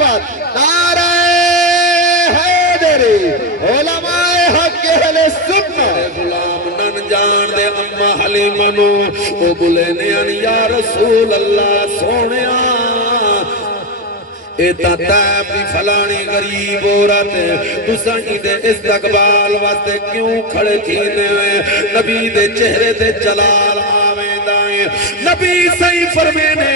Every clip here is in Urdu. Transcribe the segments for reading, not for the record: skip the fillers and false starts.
خلافت نعرہ حیدری علماء حق اہل سنت غلام نن جان دے اما حلیمہ نو او بلے نیان یا رسول اللہ سونیا ایتا تیب دی فلانی غریب عورت تو سائیں دے استقبال واسطے کیوں کھڑے تھینے ہوئے نبی دے چہرے دے جلال آویں دائیں نبی سائیں فرمینے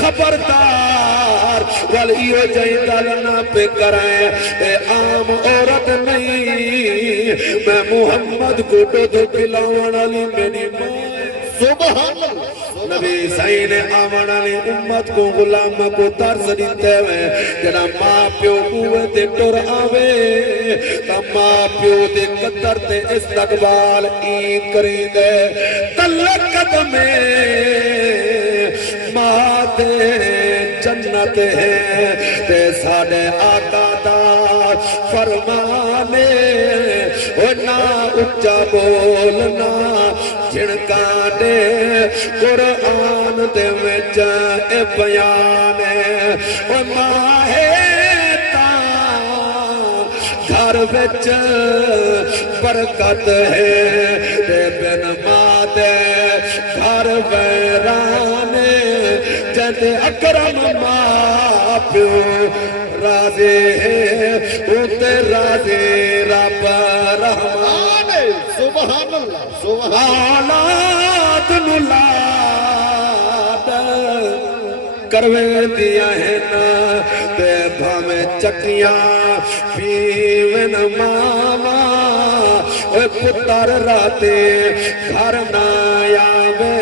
خبردار والیو جائیں دلنا پہ کرائیں اے عام عورت نہیں میں محمد کو دو پلاوان علی میری ماں سبحان اللہ نبی سائیں نے آمانا نے امت کو غلام کو ترس دیتے ہوئے جنا ماں پیو ہوئے دے ٹر آوے تا ماں پیو دے قدر تے استقبال عید کریں دے تلقت میں ماں دے جنت ہے تے ساڑے آقا دا فرمانے نا اچھا بولنا جھڑکا دے قرآن دے وچ اے بیان ہے او ماہ تاں گھر وچ برکت ہے تے بن ماں دے گھر ویران جد اکرم ماں پیو راضی ہے اوتے راضی رب رحمان سبحان اللہ سبحان آلات نلاد کروے دیا ہے نا تے بھامے چکیاں پیوین ماما اے پتر راتے گھر نایاوے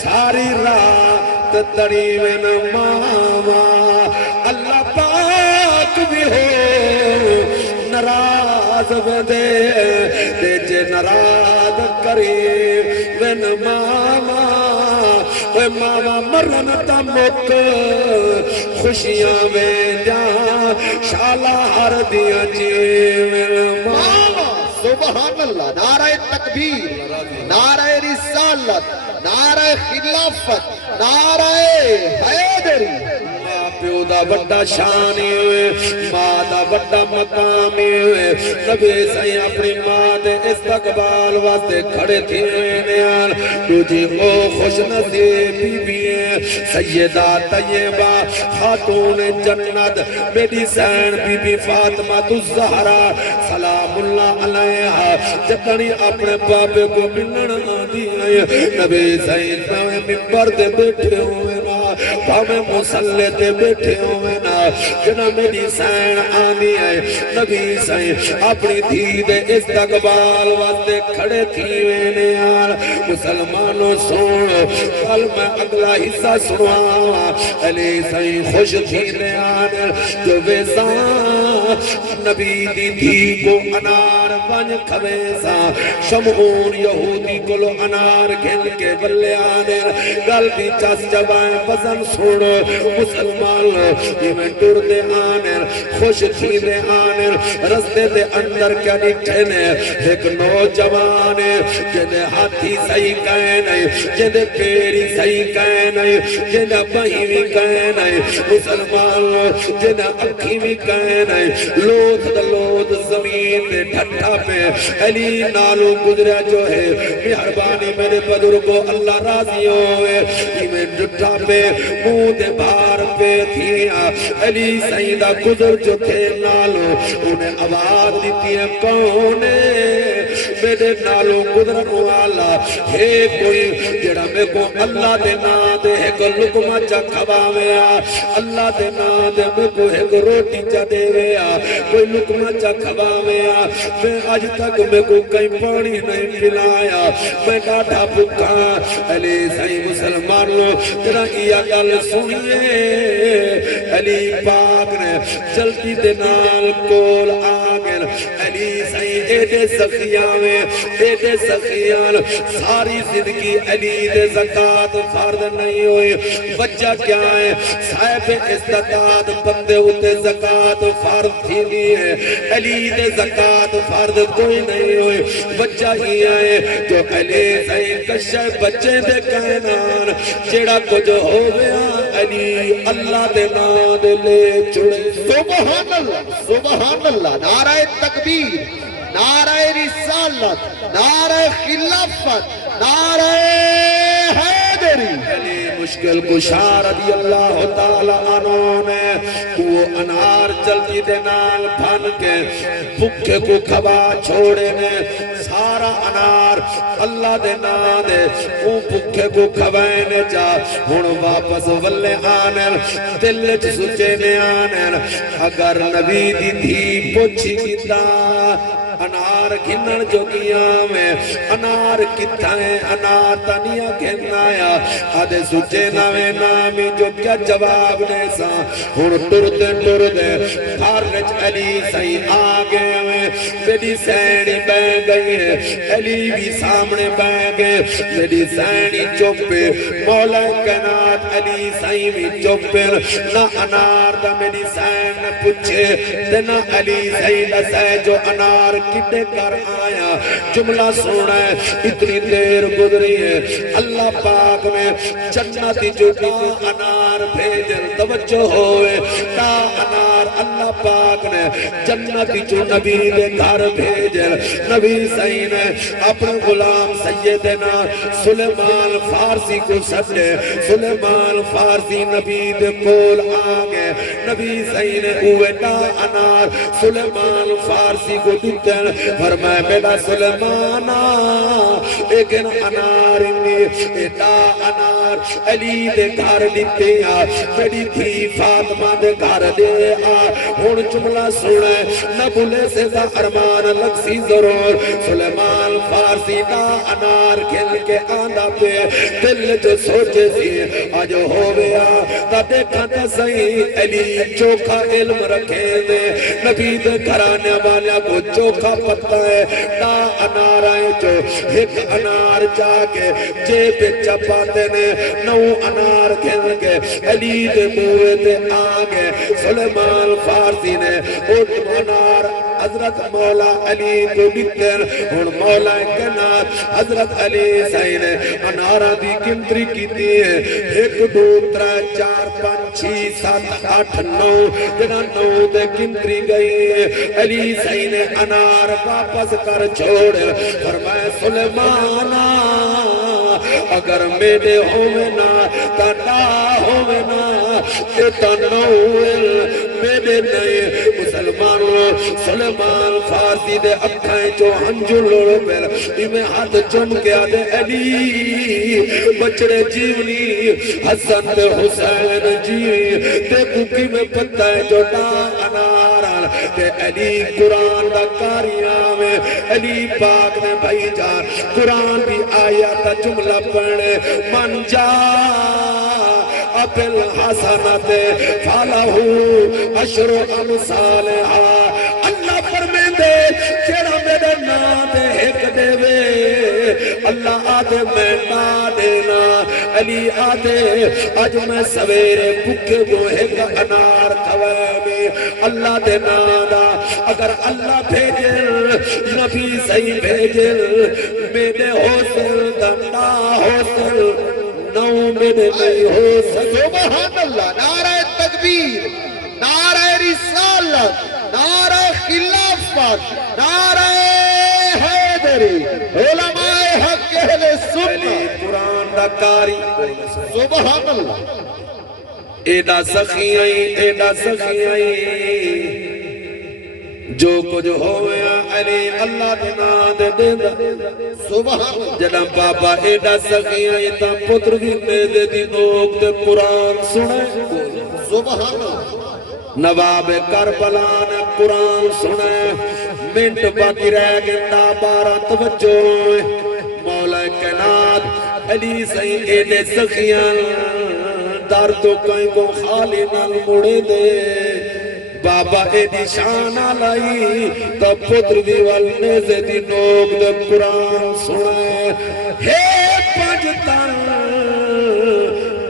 ساری رات تڑیوین ماما اللہ پاک بھی ہو نراز دے جے نراز کری وین ماما اے ماما مرن تا مک خوشیاں میں جا شالا ہر دیا جیوین ماما سبحان اللہ نعرہ تکبیر نعرہ رسالت نعرہ خلافت نعرہ حیدری پیو دا بڑا شانی ہوئے ماں دا بڑا مقامی ہوئے نبی سائیں اپنی ماں دے استقبال واسطے کھڑے تھے نیان تجھے او خوش نصیب بی بی سیدہ طیبہ خاتون جنت میری سین بی بی فاطمہ الزہرا سلام اللہ علیہا جتنی اپنے بابے کو ملن آدھی آئے نبی سائیں ممبر دے بیٹھے ہوئے نا بھامے مسلح دے بیٹھے ہوئے نا جنا میری سین آنی ہے نبی سین اپنی دید استقبال واسطے کھڑے تھیوے نیار مسلمانوں سنو کل میں اگلا حصہ سنوا علی سین خوش تھی نیار جو ویسان نبی دی دھی کو انار بن کھویسا شمعون یہودی کو لو انار کھل کے بلے آنے گل بھی چس جبائیں بزن سنو مسلمان یہ میں ٹر دے آنر خوش تھی دے آنر رستے دے اندر کیا نکھنے ایک نوجوان جنہیں ہاتھی صحیح کہے نہیں جنہیں پیری صحیح کہے نہیں جنہیں بہیوی کہے نہیں مسلمان جنہیں اکھی بھی کہے نہیں لوت دلوت زمین دے ڈھٹا پہ علی نالو گزریا جو ہے مہربانی میرے بزرگو اللہ راضی ہوئے یہ میں ڈھٹا پہ منہ دے بھار پہ تھیا علی سیدہ گزر جو تھے نالو انہیں آواز دیتی ہے کونے میرے نالو گزرن والا ہے کوئی جڑا میں کو اللہ دے نا دے ایک لکمہ چا کھواویا اللہ دے نا دے میں کو ایک روٹی چا دے ویا کوئی لکمہ چا کھواویا میں آج تک میں کو کئی پانی نہیں پلایا میں ڈاٹا بکا علی سائی مسلمانوں جڑا کیا گل سنیے علی پاک نے چلتی دے نال کول آگن علی سائی ایڈے سخیان ساری زندگی علی دے زکاة فرد نہیں ہوئی بچہ کیا ہے صاحب استطاعت بندے ہوتے زکاة فرد تھی نہیں ہے علی دے زکاة فرد کوئی نہیں ہوئی بچہ ہی آئے جو علی سائی کشے بچے دے کہنان جڑا کچھ ہو گیا علی اللہ دے نام دے لے چھڑے سبحان اللہ نعرہ تکبیر نعرہ رسالت نعرہ خلافت نعرہ حیدری علی مشکل کشا رضی اللہ تعالی عنہ نے وہ انار جلدی دے نال بھن کے بھکے کو کھوا چھوڑے نے سارا انار اللہ دے نام دے وہ بھکے کو کھوائے نے جا ہن واپس ولے آنن دل چ سچے نے آنن اگر نبی دی تھی پوچھی کیتا انار گھنن جو گیاں میں انار کتھائیں انار تنیا گھنایا آدھے سچے نوے نامی جو کیا جواب نے سا ہن ٹر دے خارج علی سہی آگے میں میری سینی بہ گئی ہے علی بھی سامنے بہ گئے میری سینی چوپے مولا کائنات علی سہی بھی چوپے نہ انار دا میری سین نے پوچھے نہ علی سہی لسے جو انار کتے کر آیا جملہ سونا ہے اتنی دیر گزری ہے اللہ پاک نے جنتی جو کا انار بھیجر توجہ ہوئے کا انار اللہ پاک نے جنتی جو نبی دے گھر بھیجر نبی صحیح نے اپنے غلام سیدنا سلیمان فارسی کو سجے سلیمان فارسی نبی دے کول آگے نبی صحیح نے اوے کا انار سلیمان فارسی کو دیتے فرمائے میرا سلیمانہ لیکن انار ایڈا انار علی دے گھر دیتے آ میری تھی فاطمہ دے گھر دے آ ہون جملہ سنے نہ بھولے سے دا ارمان لگ سی ضرور سلیمان فارسی دا انار کھل کے آندہ پہ دل جو سوچے سی آج ہو گیا تا دیکھا تا صحیح علی چوکھا علم رکھے دے نبی دے گھرانے والا کو چوکھا پتہ ہے نا انار آئے جو ایک انار جاکے جیب چپاتے نے نو انار کھل کے علی دے موے دے آگے سلیمان فارسی نے اٹھ انار حضرت مولا علی کو دیتر اور مولا کائنات حضرت علی صحیح نے انارہ دی گنتری کی دیئے ایک دو ترہ چار پانچ چھ سات آٹھ نو جنہ نو دے گنتری گئی علی صحیح نے انار واپس کر چھوڑے فرمائے سلیمانہ اگر میرے ہوئے نا تانا ہوئے نا تانا ہوئے میرے نئے مسلمانوں سلیمان فارسی دے اکھائیں جو ہنجو لوڑو پہر میں ہاتھ جم گیا دے علی بچڑے جیونی حسن دے حسین جیونی دے کوکی میں پتہ ہے جو نا اناران دے علی قرآن دا کاریاں میں علی پاک نے بھائی جان قرآن بھی آیا تا جملہ پڑھے من جا اپل حسنت فالہو عشر امثالہا اللہ فرمے دے چیرا میرے نا دے ایک دے وے اللہ آدھے میں نا دینا علی آدھے آج میں سویرے بکے وہ ایک انار کھوے میں اللہ دے نا دا اگر اللہ بھیجر نبی صحیح بھیجر میرے حوصل دنڈا حوصل نو میرے نہیں ہو سکے سبحان اللہ نعرہ تکبیر نعرہ رسالت نعرہ خلافت نعرہ حیدری علماء حق اہل سنت قرآن دا کاری سبحان اللہ ایڈا سخیائی جو کچھ ہویا علی اللہ دینا دے دینا سبحان جنم بابا ایڈا سخیائی تا پتر بھی میدے دی نوک دے قرآن سنے سبحان نواب کربلا نے قرآن سنے منٹ باقی رہ گندہ بارہ توجہ مولا کائنات علی صحیح ایڈے سخیاں در تو کہیں کو خالی نال مڑے دے بابا ایڈی شان آلائی تا پتر دی والنے سے دی نوک دے قرآن سنے ہے پجتن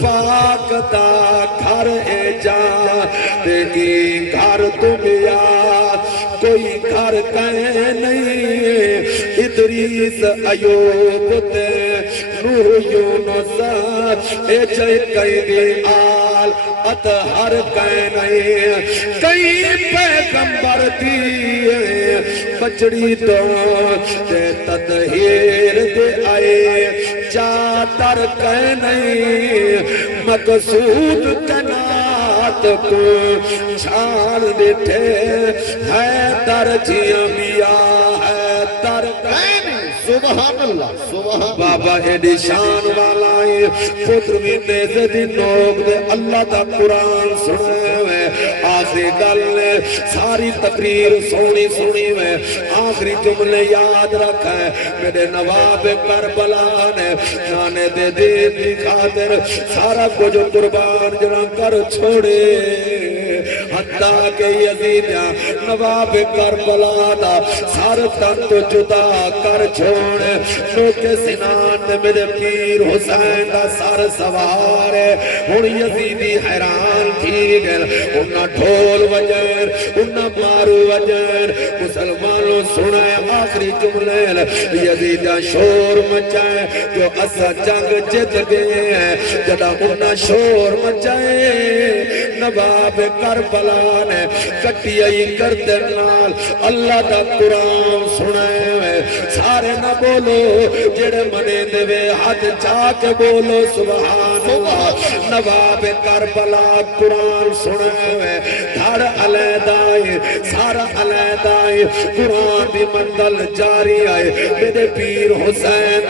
پاک دا گھر اے جان دیکھی گھر تمیا کوئی گھر کہیں نہیں ادریس ایوب تے نوح یونس اے جائے کہیں دی نال اطہر کہنے کئی پیغمبر دیئے بچڑی تو تے تطہیر دے آئے چادر کہنے مقصود کنات کو چھان دیٹھے ہے درجیاں بیا ہے در کہنے سبحان اللہ سبحان بابا ایڈی شان والائیں پتر بھی نیزے دی نوک دے اللہ دا قرآن سنے ہوئے آخری گل نے ساری تقریر سونی سنی میں آخری جملے یاد رکھا ہے میرے نواب کربلا نے جانے دے دین دی خاطر سارا کچھ قربان جنا کر چھوڑے حتیٰ کہ یزیدیاں نواب کربلا دا سار تن تو جدا کر چھوڑے نوکے سنان دے میرے پیر حسین دا سار سوار ہے ہون یزیدی حیران تھی گئے انہا ڈھول وجر انہا مارو وجر مسلمانوں سنائے آخری جملے یزیدیاں شور مچائے جو اسا جنگ جت گئے ہیں جدا انہا شور مچائے نواب کربلا نے کٹیائی کردے نال اللہ دا قرآن سنائے ہوئے سارے نہ بولو جڑے منے دے ہاتھ جا کے بولو سبحان اللہ نواب کربلا قرآن سنائے ہوئے دھڑ علیدائی سارا علیدائی قرآن دی مندل جاری آئے میرے پیر حسین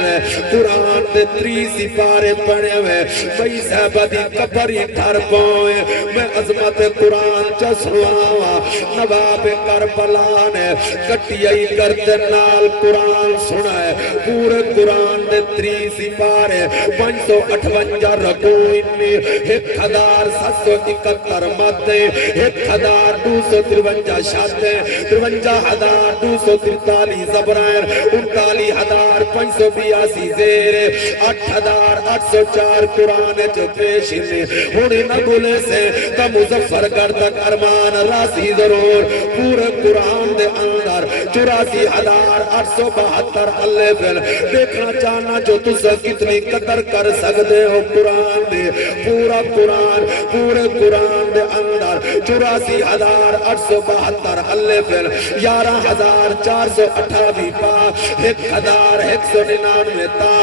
قرآن دے 3 سپارے پڑھے ہوئے بھئی صحبہ دی کبری ٹھر پوئے میں عظمت قرآن چسروا نواب کربلا نے کٹیائی کرتے نال قرآن سنائے پورے قرآن دے 3 سپارے 558 رکوئنی 1771 مدے 1253 شادے 53,243 زبرائن 39,582 زیرے 8,804 قرآن جو پیشنے ہونی نہ بولے سے تا مظفر گردک ارمان راسی ضرور پورے قرآن دے اندر 84,872 الفل دیکھنا چاہنا جو تسا کتنی قدر کر سکتے ہو قرآن دے پورا قرآن پورے قرآن دے اندر 84,872 الفل 11,428 پا 1,199 تا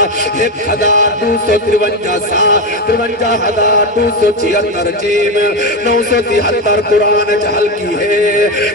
1,253 سا 53,276 جیم 973 قرآن جہل کی ہے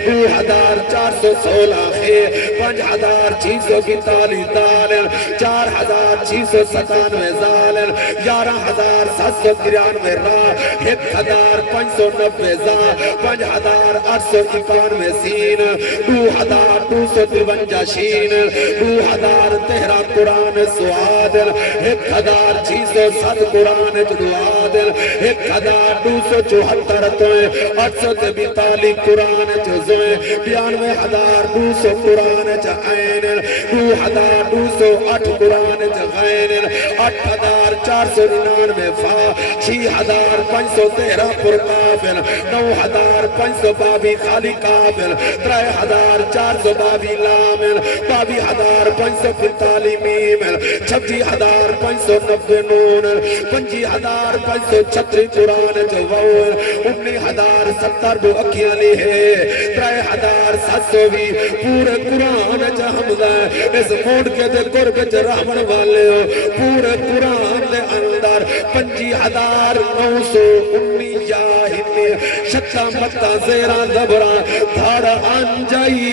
2,416 ہے 5,642 دالن 4,697 زالن 11,793 را 1,590 زا 5,891 سین 2,253 شین 2,013 قرآن سوادل 1,607 قرآن جدوادل 1,274 توئے 842 قرآن جزوئے 92,200 قرآن جائن 2,208 قرآن جغین 8,499 فا 6,513 پر کافل 9,522 خالی کافل 3,422 لامل 22,545 میمل 26,590 نون 25,536 قرآن جوال 19,070 بو اکیاں لی ہے 3,720 پورے قرآن جا حمدہ اس موڑ کے دے قرب جا رحمن والے ہو پورے قرآن دے اندر 25,919 جاہلی شتا متا زیران دبران دھاڑا انجائی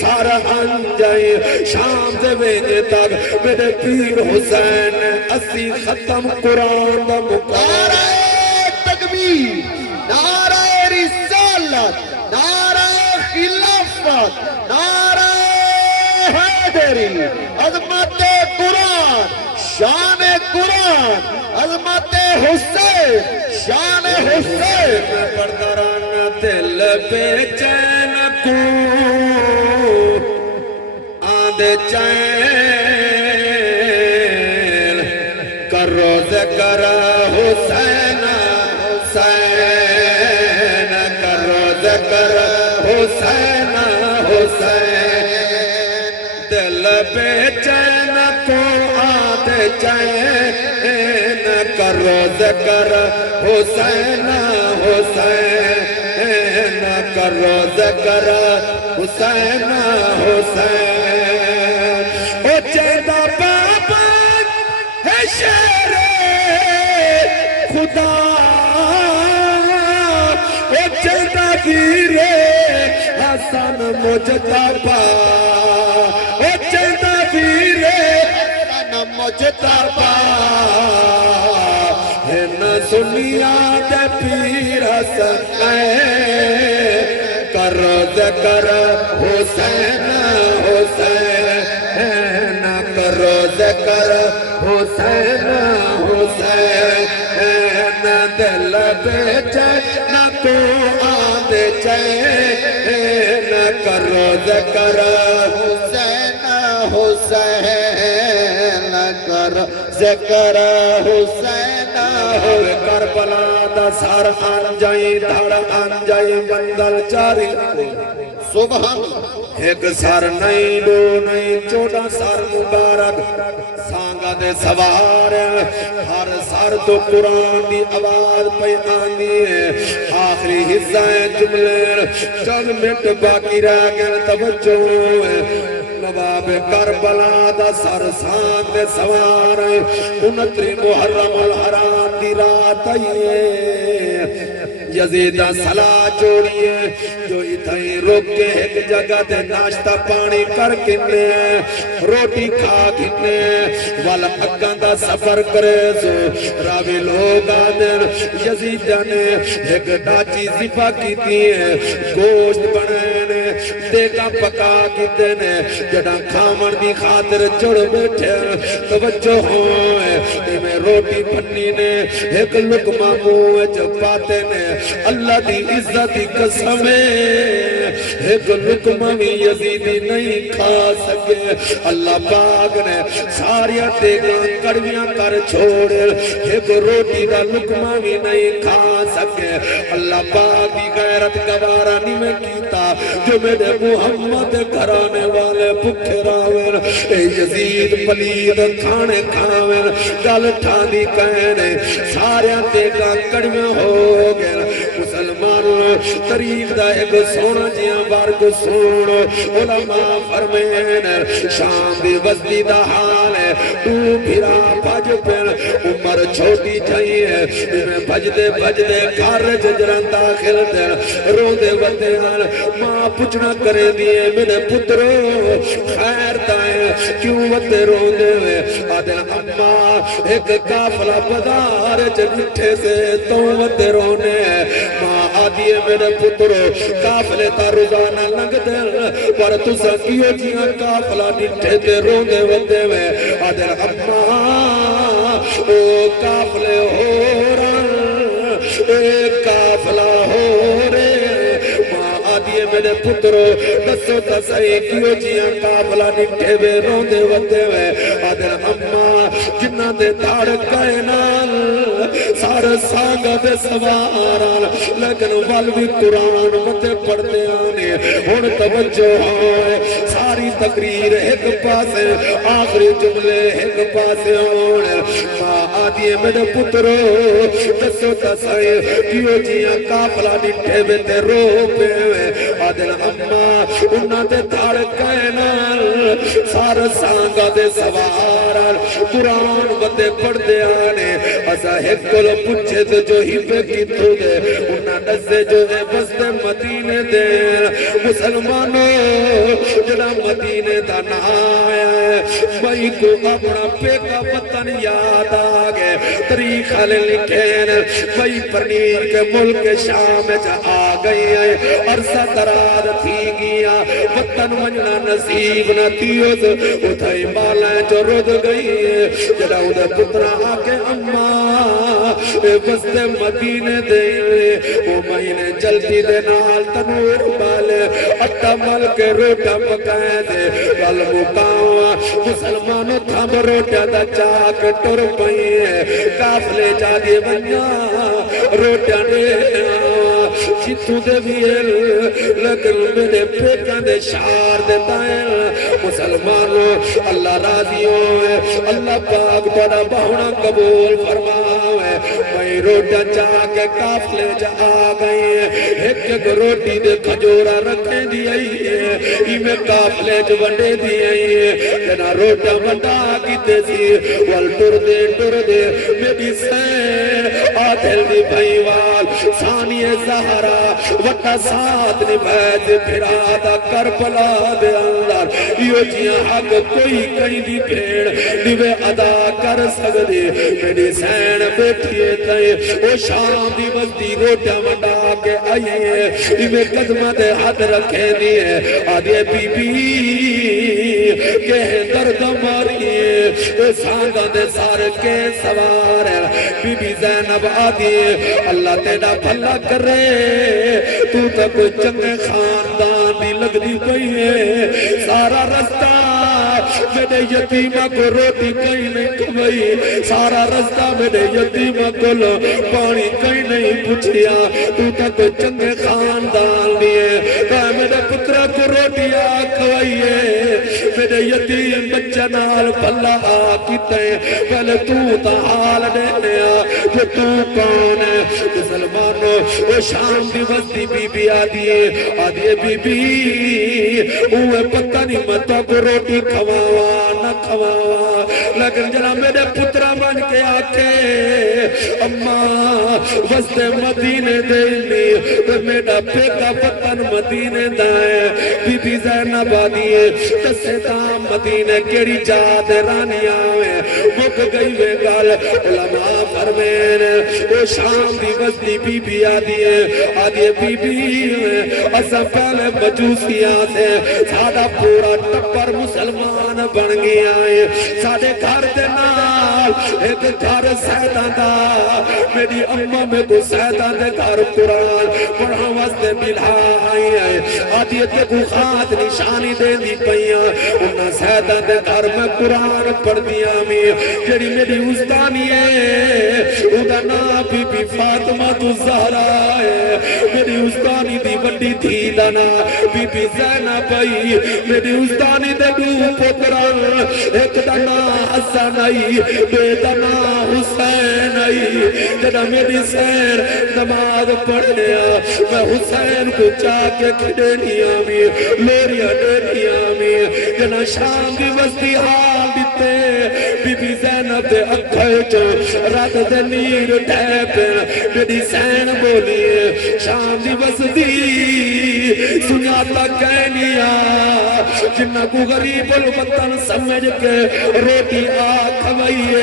سارا انجائی شام دے وینے تک میرے پیر حسین اسی ختم قرآن دا مقام تکبیر نعرہ رسالت نعرہ خلافت نعرہ حیدری عظمت قرآن شان قرآن عظمت حسین شان حسین پردران دل پہ چین کو آدھ چین کرو ذکر حسین حسین کرو ذکر حسین حسین دل پہ چین کو آدھ چین کرو ذکر حسین حسین کرو ذکر حسین حسین او چیدہ بابا ہے شیر خدا او چیدہ گیر حسن مجتبی او چیدہ گیر حسن مجتبی ہے نہ سنیا دے پیر حسن کرو ذکر حسین حسین کرو ذکر حسین حسین دل بے چین تو آدھے چین کرو ذکر حسین حسین کرو ذکر حسین کربلا دا سار آن جائی دھڑ آن جائی بندل جاری سبحان ایک سار نہیں دو نہیں 14 سار مبارک سانگا دے سوار ہر سار تو قرآن دی آواز پہ آنی ہے آخری حصہ جملے چند منٹ باقی رہ گئے توجہ نواب کربلا دا سر سان دے سوار 29 محرم الحرام دی رات آئیے یزیدہ صلاح جوڑیے جو اتھائی روک کے ایک جگہ دے ناشتہ پانی کر کنے روٹی کھا کنے والا اگاں دا سفر کرے سو راوی لوگ آدھر یزیدہ نے ایک ڈاچی زفا کی دیئے گوشت بنے دیکھا پکا کی دینے جڑا کھامن دی خاطر جڑ بیٹھے توجہ ہوئے میں روٹی بنی نے ایک لکمہ موہ جو پاتے نے اللہ دی عزت دی قسم ایک لکمہ بھی یزیدی نہیں کھا سکے اللہ پاک نے ساریا دیگاں کڑویاں کر چھوڑے ایک روٹی دا لکمہ بھی نہیں کھا سکے اللہ پاک دی غیرت گوارا نہیں میں کیتا جو میرے محمد گھرانے والے بکھے راویر اے یزید پلید کھانے کھاویر گل ٹھاندی کہنے ساریا دیگاں کڑویاں ہو گئے مسلمانوں طریق دا ایک سونا جیاں بار کو سونو علماء فرمین شام دی وزدی دا حال ہے تو پھرا بھج پر عمر چھوٹی چاہیے میں بھج دے گھر ججران داخل دے رو دے وطیان ماں پچھنا کرے دیئے میرے پترو خیر دائیں کیوں وطے رو دے ہوئے آدھے اماں ایک کافلہ بدار جنٹھے سے تو وطے رونے ماں آدھیے میرے پترو کافلے تا روزانہ لنگ دے پر تسا کیوں جیاں کافلہ نٹھے دے رو دے وطے ہوئے آدھے اماں او کافلے ہو رہا اے کافلہ ہو رہے ماں آدھیے میرے پترو دسو تسائی کیوں جیاں کافلہ نٹھے بے رو دے وطے ہوئے آدھے اماں جنہ دے دھاڑ کائنال سارے سانگا دے سواران لیکن والوی قرآن متے پڑھتے آنے ہون توجہ ہوئے ساری تقریر ایک پاسے آخری جملے ایک پاسے ہونے ماں آدھیے میرے پترو دسو تسائی کیوں جیاں کافلہ نٹھے بے تے رو پے ہوئے آدھے اماں انہاں دے دھاڑ کائنال سارے سانگا دے سواران قرآن متے پڑھتے آنے اسا ایک کلو پچھے سے جو ہی پہ کی تو دے انہاں نزے جو ہے بستے مدینے دے مسلمانوں جڑا مدینے دا نہ آیا ہے بھائی کو اپنا پے کا وطن یاد آگے طریقہ لے لکھیں بھائی پرنیر کے ملک شام جا آگئی ہے عرصہ درار تھی گیا وطن منجنا نصیب نہ تیوز اتھائی بالائیں جو رد گئی ہے جڑا ادھے پترہ آکے اماں بستے مدینے دے وہ مہینے جلدی دے نال تنور بالے اٹھا مل کے روٹا پکائے دے گل مکاؤں مسلمانوں تھام روٹا دا چاک ٹر پئیے کافلے جا دی بنیا روٹا دے جتوں دے بھی لیکن میرے پیکاں دے شار دیتا ہے مسلمانوں اللہ راضی ہوئے اللہ پاک بڑا بہنا قبول فرماوے میں روٹا چاہ کے کافلے جا گئی ایک روٹی دے کھجورا رکھیں دی آئی ہے میں کافلے جو بڑے دی آئی ہے جنا روٹا بڑا کی تیسی وال ٹر دے میری سین آدھل دی بھائیوال ثانی زہرا وٹا ساتھ نبھائد پھرادا کربلا دے اندر یہ جیاں حق کوئی کہیں دی بھیڑ نوے ادا کر سکتے میری سین بیٹھئے تھے وہ شام دی وقتی روٹا وڈا کے آئیے میں قدمہ دے حد رکھے دیئے آدھے بی بی کہ درد ماریے ساندہ دے سار کے سوار بی بی زینب آدھیے اللہ تیرا بھلا کرے تو تک چنگے خاندان دی لگ دی پئی ہے سارا رستہ میرے یتیمہ کو روٹی کہیں نہیں کھوائی سارا رستہ میرے یتیمہ کو پانی کہیں نہیں پوچھیا تو تک چنگے خاندان لیے کہا میرے پترہ کو روٹی کھوائیے میرے یتیم بچہ نال بھلا آکیتے پہلے تو تا حال دینے کہ تو کون ہے مسلمانوں وہ شام دی وستی بی بی آدھیے بی بی اوہ پتہ نہیں مطا کو روٹی کھواوا نہ کھواوا لیکن جنا میرے پترہ بن کے آکے امماں وسط مدینے دینی تو میرا پیکا پتن مدینے دائیں بی بی زینب آدھیے تسے دام مدینے کیڑی جاد رانی آویں مک گئی وے گال علماء فرمین وہ شام دی وزنی بی بی آدھیے بی بی اسا پہلے مجوسیاں سے سادہ پورا ٹپر مسلمان بن گیا ہے سادے گھر دے نال ایک گھر سیدان دا میری اممہ میں کو سیدان دے گھر قرآن پڑھا واسطے ملا آئی ہے آدھیے تے کو خات نشانی دے دی پئیاں انہاں سیدان دے گھر میں قرآن پڑھ دیا میں جڑی میری استانی ہے ادا نا بی بی فاطمہ تو زہرا ہے میری استانی دی بڑی تھی دانا بی بی زینب آئی میری استانی دے دو پتران ایک دانا حسن آئی بے دانا حسین آئی جنا میری سین نماز پڑھنے میں حسین کو چاہ کے کھڑے آمی لوریاں دے آمی جنا شام دی وستی حال دیتے بی بی زینب دے اکھے جو رات دے نیر ٹیپن میری سین بولیے شام دی وستی سنیاتا کہنیا جنہ کو غریب الوطن سمجھ کے روٹی کھوائیے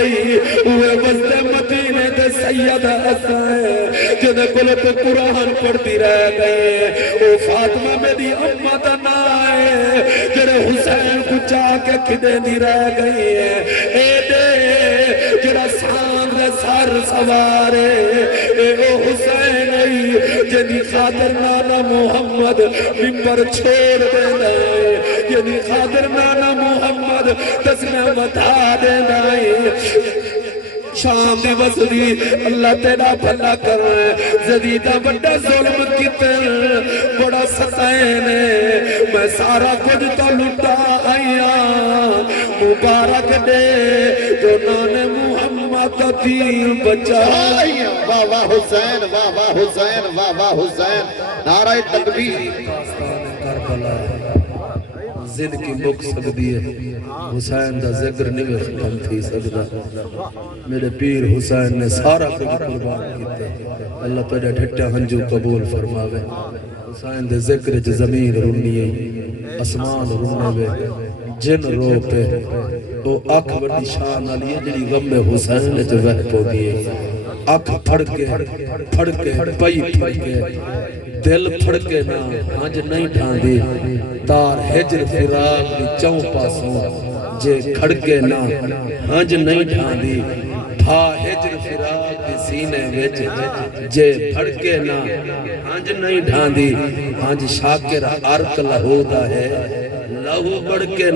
اوہ وسط مدینے دے سید حسن جنہ کل تو قرآن پڑھتی رہ گئے او فاطمہ میری امہ دنائے جنہ حسین کو چاہ کے کھدے دی رہ گئی اے دے جنہ ساندھ سار سوارے اے او حسین ای جنی خاطر نانا محمد ممبر چھوڑ دے دائے جنی خاطر نانا محمد تسمہ مدھا دے دائے شام دی وصلی اللہ تیرا بھلا کرائے زدیدہ بڑا ظلم کی تل بڑا ستائن ہے میں سارا کچھ تو لٹا آیا مبارک دے جو نان محمد دین بچا واہ واہ حسین واہ واہ حسین واہ واہ حسین نعرہ تکبیر کربلا زد کی مک سکتی ہے حسین دا ذکر نہیں ختم تھی سکتا میرے پیر حسین نے سارا کچھ قربان کیتے اللہ پڑے ڈھٹا ہنجو قبول فرماوے حسین دے ذکر جو زمین رونی ہے اسمان رونے وے جن رو پہ او آنکھ بڑی شان علی جڑی غم حسین جو وح پو دیئے آنکھ پھڑ کے پئی پھڑ کے دل پھڑ کے نا آنج نہیں ٹھان دی تار ہجر فراق دی چون پاسوں جے کھڑ کے نا آنج نہیں ٹھان دی تھا ہجر فراق دی سینے ویچ جے پھڑ کے نا آنج نہیں ٹھان دی آنج شاکر عرق لہو دا ہے لہو بڑھ کے